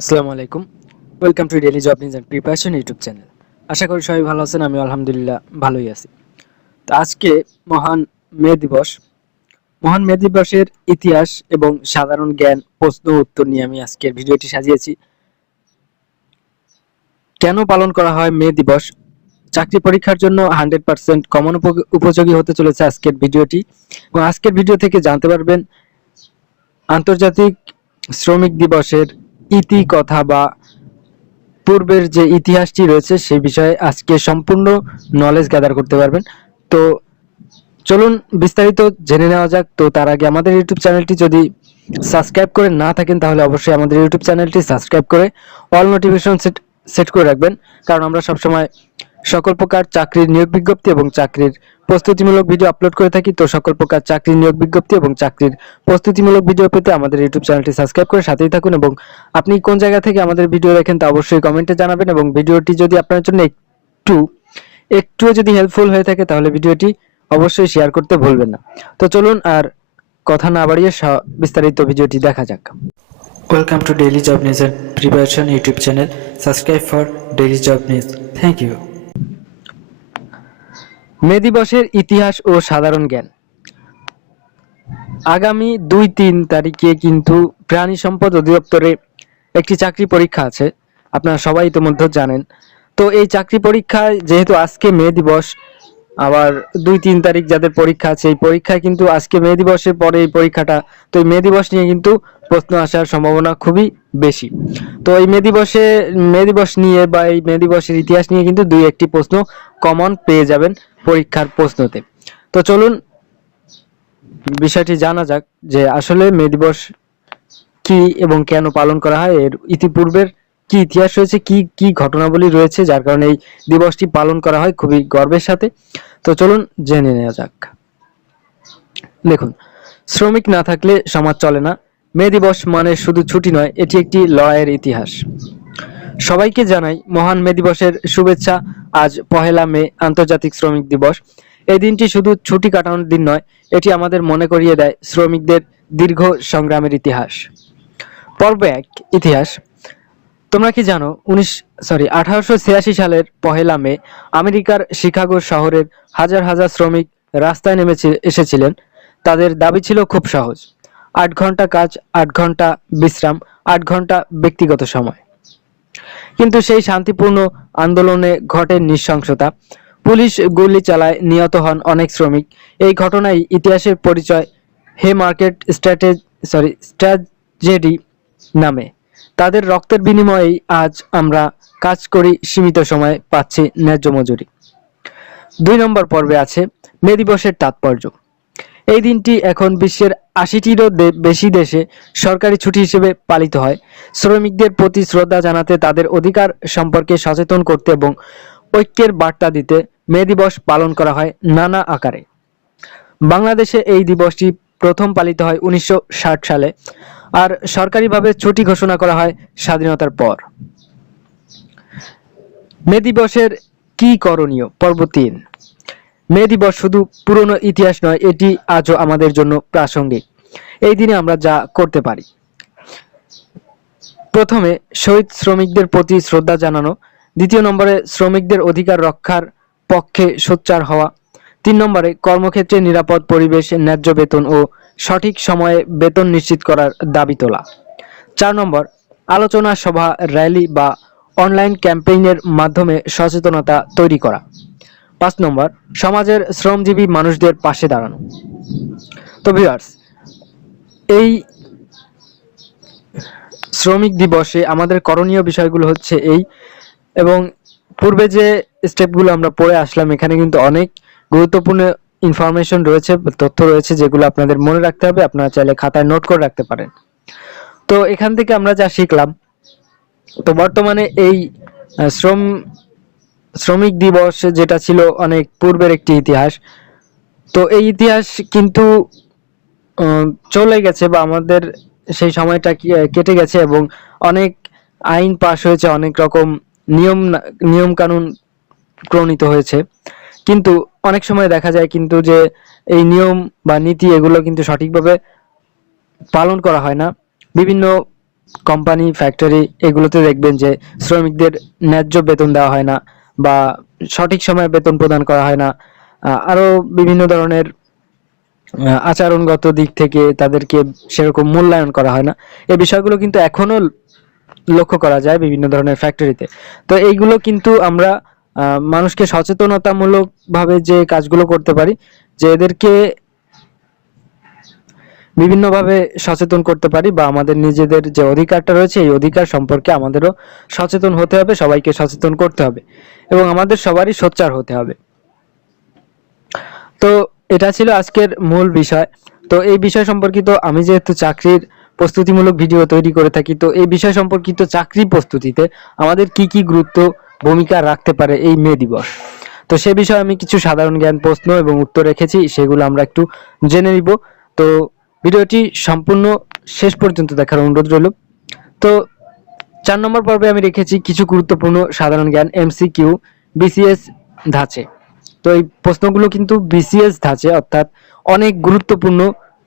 আসসালামু আলাইকুম। Welcome to daily job news and preparation YouTube channel. আশা করি সবাই ভালো আছেন। আমি আলহামদুলিল্লাহ ভালোই আছি। তো আজকে মহান মে দিবস। মহান মে দিবসের ইতিহাস এবং সাধারণ জ্ঞান প্রশ্ন ও উত্তর নিয়ে আমি আজকের ভিডিওটি সাজিয়েছি। কেন পালন করা হয় মে দিবস? চাকরি পরীক্ষার জন্য 100% কমন উপযোগী হতে চলেছে আজকের ভিডিওটি। এবং আজকের ভিডিও থেকে জানতে পারবেন আন্তর্জাতিক শ্রমিক দিবসের ইতিকথা বা পূর্বের যে ইতিহাসটি রয়েছে সেই বিষয়ে আজকে সম্পূর্ণ নলেজ গ্যাদার করতে পারবেন। তো চলুন বিস্তারিত জেনে নেওয়া যাক। তো তার আগে আমাদের ইউটিউব চ্যানেলটি যদি সাবস্ক্রাইব করে না থাকেন তাহলে অবশ্যই আমাদের ইউটিউব চ্যানেলটি সাবস্ক্রাইব করে অল নোটিফিকেশন সেট করে রাখবেন, কারণ আমরা সবসময় সকল প্রকার চাকরির নিয়োগ বিজ্ঞপ্তি এবং চাকরির প্রস্তুতিমূলক ভিডিও আপলোড করে থাকি। তো সকল প্রকার চাকরির নিয়োগ বিজ্ঞপ্তি এবং চাকরির প্রস্তুতিমূলক ভিডিও পেতে আমাদের ইউটিউব চ্যানেলটি সাবস্ক্রাইব করে সাথেই থাকুন। এবং আপনি কোন জায়গা থেকে আমাদের ভিডিও দেখেন তা অবশ্যই কমেন্টে জানাবেন। এবং ভিডিওটি যদি আপনার জন্য একটুও যদি হেল্পফুল হয়ে থাকে তাহলে ভিডিওটি অবশ্যই শেয়ার করতে ভুলবেন না। তো চলুন আর কথা না বাড়িয়ে বিস্তারিত ভিডিওটি দেখা যাক। Welcome to daily job news and preparation YouTube channel. Subscribe for daily job news. Thank you. মে দিবসের ইতিহাস ও সাধারণ জ্ঞান। আগামী 2-3 তারিখে কিন্তু প্রাণী সম্পদ অধিদপ্তরে একটি চাকরি পরীক্ষা আছে, আপনারা সবাই ইতিমধ্যে জানেন। তো এই চাকরি পরীক্ষায় যেহেতু আজকে মে দিবস, আবার 2-3 তারিখ যাদের পরীক্ষা আছে এই পরীক্ষায় কিন্তু আজকে মে দিবসের পরে এই পরীক্ষাটা, তো এই মে দিবস নিয়ে কিন্তু প্রশ্ন আসার সম্ভাবনা খুবই বেশি। তো এই মে দিবস নিয়ে বা এই মে দিবসের ইতিহাস নিয়ে কিন্তু 2-1টি প্রশ্ন কমন পেয়ে যাবেন পরীক্ষার প্রশ্নতে। তো চলুন বিষয়টি জানা যাক যে আসলে মে দিবস কি এবং কেন পালন করা হয়, এর ইতিপূর্বের কি ইতিহাস রয়েছে, কি কি ঘটনাবলী রয়েছে যার কারণে এই দিবসটি পালন করা হয় খুবই গর্বের সাথে। তো চলুন জেনে নেওয়া যাক। দেখুন, শ্রমিক না থাকলে সমাজ চলে না। মে দিবস মানে শুধু ছুটি নয়, এটি একটি লড়াইয়ের ইতিহাস। সবাইকে জানাই মহান মে দিবসের শুভেচ্ছা। আজ 1 মে আন্তর্জাতিক শ্রমিক দিবস। এই দিনটি শুধু ছুটি কাটানোর দিন নয়, এটি আমাদের মনে করিয়ে দেয় শ্রমিকদের দীর্ঘ সংগ্রামের ইতিহাস। পর্ব 1, ইতিহাস। তোমরা কি জানো 1886 সালের 1 মে আমেরিকার শিকাগো শহরের হাজার হাজার শ্রমিক রাস্তায় এসেছিলেন। তাদের দাবি ছিল খুব সহজ: 8 ঘন্টা কাজ, 8 ঘন্টা বিশ্রাম, 8 ঘন্টা ব্যক্তিগত সময়। কিন্তু সেই শান্তিপূর্ণ আন্দোলনে ঘটে নৃশংসতা। পুলিশ গুলি চালায়, নিহত হন অনেক শ্রমিক। এই ঘটনায় ইতিহাসের পরিচয় হে মার্কেট স্ট্র্যাজেডি নামে। তাদের রক্তের বিনিময়েই আজ আমরা কাজ করি, সীমিত সময়ে পাচ্ছি ন্যায্য মজুরি। 2 নম্বর পর্বে আছে মে দিবসের তাৎপর্য। এই দিনটি এখন বিশ্বের 80টিরও বেশি দেশে সরকারি ছুটি হিসেবে পালিত হয়। শ্রমিকদের প্রতি শ্রদ্ধা জানাতে, তাদের অধিকার সম্পর্কে সচেতন করতে এবং ঐক্যের বার্তা দিতে মে দিবস পালন করা হয় নানা আকারে। বাংলাদেশে এই দিবসটি প্রথম পালিত হয় 1960 সালে, আর সরকারিভাবে ছুটি ঘোষণা করা হয় স্বাধীনতার পর। মে দিবসের কি করণীয়? পর্ব 3, মে দিবস শুধু পুরনো ইতিহাস নয়, এটি আজও আমাদের জন্য প্রাসঙ্গিক। এই দিনে আমরা যা করতে পারি: প্রথমে, শহীদ শ্রমিকদের প্রতি শ্রদ্ধা জানানো। 2 নম্বরে, শ্রমিকদের অধিকার রক্ষার পক্ষে সোচ্চার হওয়া। 3 নম্বরে, কর্মক্ষেত্রে নিরাপদ পরিবেশ, ন্যায্য বেতন ও সঠিক সময়ে বেতন নিশ্চিত করার দাবি তোলা। 4 নম্বর, আলোচনা সভা, র্যালি বা অনলাইন ক্যাম্পেইনের মাধ্যমে সচেতনতা তৈরি করা। 5 নম্বর, সমাজের শ্রমজীবী মানুষদের পাশে দাঁড়ানো। তো ভিউয়ার্স, এই শ্রমিক দিবসে আমাদের করণীয় বিষয়গুলো হচ্ছে এই, এবং পূর্বে যে স্টেপগুলো আমরা পড়ে আসলাম এখানে কিন্তু অনেক গুরুত্বপূর্ণ ইনফরমেশন রয়েছে, তথ্য রয়েছে যেগুলো আপনাদের মনে রাখতে হবে। আপনারা চাইলে খাতায় নোট করে রাখতে পারেন। তো এখান থেকে আমরা যা শিখলাম, তো বর্তমানে এই শ্রম শ্রমিক দিবস যেটা ছিল অনেক পূর্বের একটি ইতিহাস, তো এই ইতিহাস কিন্তু চলে গেছে বা আমাদের সেই সময়টা কেটে গেছে, এবং অনেক আইন পাশ হয়েছে, অনেক রকম নিয়ম কানুন প্রণীত হয়েছে। কিন্তু অনেক সময় দেখা যায় কিন্তু যে এই নিয়ম বা নীতি এগুলো কিন্তু সঠিকভাবে পালন করা হয় না। বিভিন্ন কোম্পানি, ফ্যাক্টরি এগুলোতে দেখবেন যে শ্রমিকদের ন্যায্য বেতন দেওয়া হয় না বা সঠিক সময়ে বেতন প্রদান করা হয় না। আরো বিভিন্ন ধরনের আচরণগত দিক থেকে তাদেরকে সেরকম মূল্যায়ন করা হয় না। এই বিষয়গুলো কিন্তু এখনো লক্ষ্য করা যায় বিভিন্ন ধরনের ফ্যাক্টরিতে। তো এইগুলো কিন্তু আমরা মানুষকে সচেতনতামূলক ভাবে যে কাজগুলো করতে পারি, যে এদেরকে বিভিন্নভাবে সচেতন করতে পারি বা আমাদের নিজেদের যে অধিকারটা রয়েছে এই অধিকার সম্পর্কে আমাদেরও সচেতন হতে হবে, সবাইকে সচেতন করতে হবে এবং আমাদের সবারই সোচ্চার হতে হবে। তো এটা ছিল আজকের মূল বিষয়। তো এই বিষয় সম্পর্কিত আমি যেহেতু চাকরির প্রস্তুতিমূলক ভিডিও তৈরি করে থাকি, তো এই বিষয় সম্পর্কিত চাকরি প্রস্তুতিতে আমাদের কি কি গুরুত্ব ভূমিকা রাখতে পারে এই মে দিবস, তো সে বিষয়ে আমি কিছু সাধারণ জ্ঞান প্রশ্ন এবং উত্তর রেখেছি, সেগুলো আমরা একটু জেনে নিব। তো ভিডিওটি সম্পূর্ণ শেষ পর্যন্ত দেখার অনুরোধ রইল। তো 4 নম্বর পর্বে আমি রেখেছি কিছু গুরুত্বপূর্ণ সাধারণ জ্ঞান এমসিকিউ বিসিএস ধাঁচে। তো এই প্রশ্নগুলো কিন্তু বিসিএস ধাঁচে, অর্থাৎ অনেক গুরুত্বপূর্ণ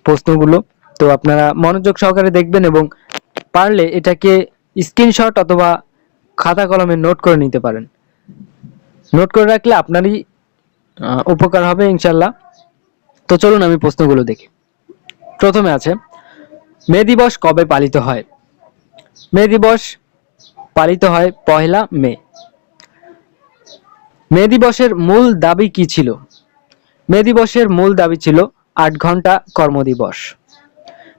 প্রশ্নগুলো। তো আপনারা মনোযোগ সহকারে দেখবেন এবং পারলে এটাকে স্ক্রিনশট অথবা খাতা কলমে নোট করে নিতে পারেন। নোট করে রাখলে আপনারই উপকার হবে ইনশাল্লাহ। তো চলুন আমি প্রশ্নগুলো দেখি। প্রথমে আছে, মে দিবস কবে পালিত হয়? মে দিবস পালিত হয় 1 মে। মে দিবসের মূল দাবি কি ছিল? মে দিবসের মূল দাবি ছিল 8 ঘন্টা কর্মদিবস।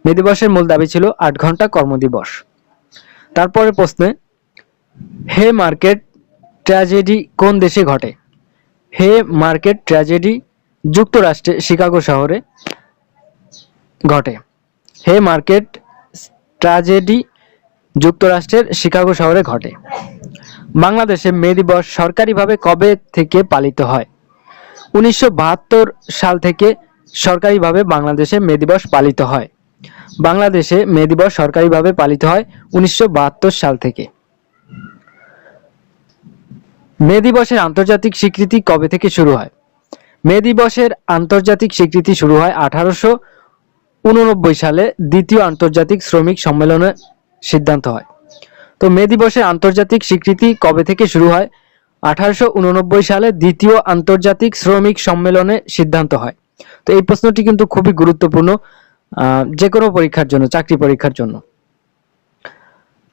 মে দিবসের মূল দাবি ছিল 8 ঘন্টা কর্মদিবস। তারপরে প্রশ্নে, হে মার্কেট ট্র্যাজেডি কোন দেশে ঘটে? হে মার্কেট ট্র্যাজেডি যুক্তরাষ্ট্রে শিকাগো শহরে ঘটে। হে মার্কেট ট্র্যাজেডি যুক্তরাষ্ট্রের শিকাগো শহরে ঘটে। বাংলাদেশে মে দিবস সরকারিভাবে কবে থেকে পালিত হয়? 1972 সাল থেকে সরকারিভাবে বাংলাদেশে মে দিবস পালিত হয়। বাংলাদেশে মে দিবস সরকারিভাবে পালিত হয় 1972 সাল থেকে। মে দিবসের আন্তর্জাতিক স্বীকৃতি কবে থেকে শুরু হয়? মে দিবসের আন্তর্জাতিক স্বীকৃতি শুরু হয় 1889 সালে দ্বিতীয় আন্তর্জাতিক শ্রমিক সম্মেলনে সিদ্ধান্ত হয়। তো মে দিবসের আন্তর্জাতিক স্বীকৃতি কবে থেকে শুরু হয়? 1889 সালে দ্বিতীয় আন্তর্জাতিক শ্রমিক সম্মেলনে সিদ্ধান্ত হয়। তো এই প্রশ্নটি কিন্তু খুবই গুরুত্বপূর্ণ যে কোনো পরীক্ষার জন্য, চাকরি পরীক্ষার জন্য।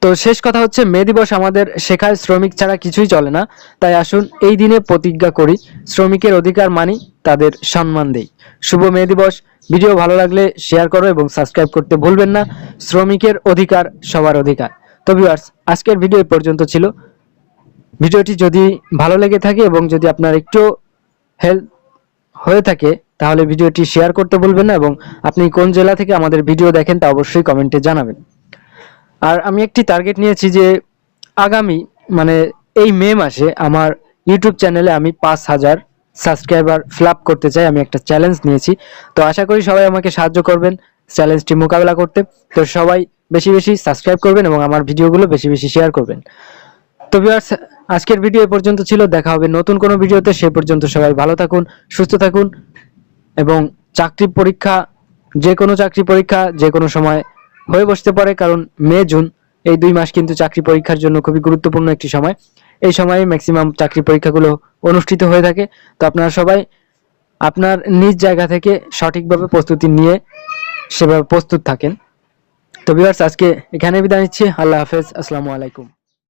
তো শেষ কথা হচ্ছে, মে দিবস আমাদের শেখায় শ্রমিক ছাড়া কিছুই চলে না। তাই আসুন এই দিনে প্রতিজ্ঞা করি, শ্রমিকের অধিকার মানি, তাদের সম্মান দেই। শুভ মে দিবস। ভিডিও ভালো লাগলে শেয়ার করো এবং সাবস্ক্রাইব করতে ভুলবেন না। শ্রমিকের অধিকার সবার অধিকার। তো ভিউয়ার্স, আজকের ভিডিও এই পর্যন্ত ছিল। ভিডিওটি যদি ভালো লেগে থাকে এবং যদি আপনার একটু হেল্প হয়ে থাকে তাহলে ভিডিওটি শেয়ার করতে ভুলবেন না এবং আপনি কোন জেলা থেকে আমাদের ভিডিও দেখেন তা অবশ্যই কমেন্টে জানাবেন। আর আমি একটি টার্গেট নিয়েছি যে আগামী এই মে মাসে আমার ইউটিউব চ্যানেলে আমি 5000 সাবস্ক্রাইবার ফ্ল্যাপ করতে চাই। আমি একটা চ্যালেঞ্জ নিয়েছি। তো আশা করি সবাই আমাকে সাহায্য করবেন চ্যালেঞ্জটি মোকাবেলা করতে। তো সবাই বেশি বেশি সাবস্ক্রাইব করবেন এবং আমার ভিডিওগুলো বেশি বেশি শেয়ার করবেন। তো ভিউয়ার্স, আজকের ভিডিও এই পর্যন্ত ছিল। দেখা হবে নতুন কোনো ভিডিওতে। সে পর্যন্ত সবাই ভালো থাকুন, সুস্থ থাকুন এবং চাকরি পরীক্ষা, যে কোনো চাকরি পরীক্ষা যে কোনো সময় হয়ে বসতে পারে, কারণ মে জুন এই 2 মাস কিন্তু চাকরি পরীক্ষার জন্য খুবই গুরুত্বপূর্ণ একটি সময়। এই সময়ে ম্যাক্সিমাম চাকরি পরীক্ষাগুলো অনুষ্ঠিত হয়ে থাকে। তো আপনারা সবাই আপনার নিজ জায়গা থেকে সঠিকভাবে প্রস্তুতি নিয়ে সেভাবে প্রস্তুত থাকেন। তো ভিউয়ার্স, আজকে এখানে বিদায় নিচ্ছি। আল্লাহ হাফেজ। আসসালামু আলাইকুম।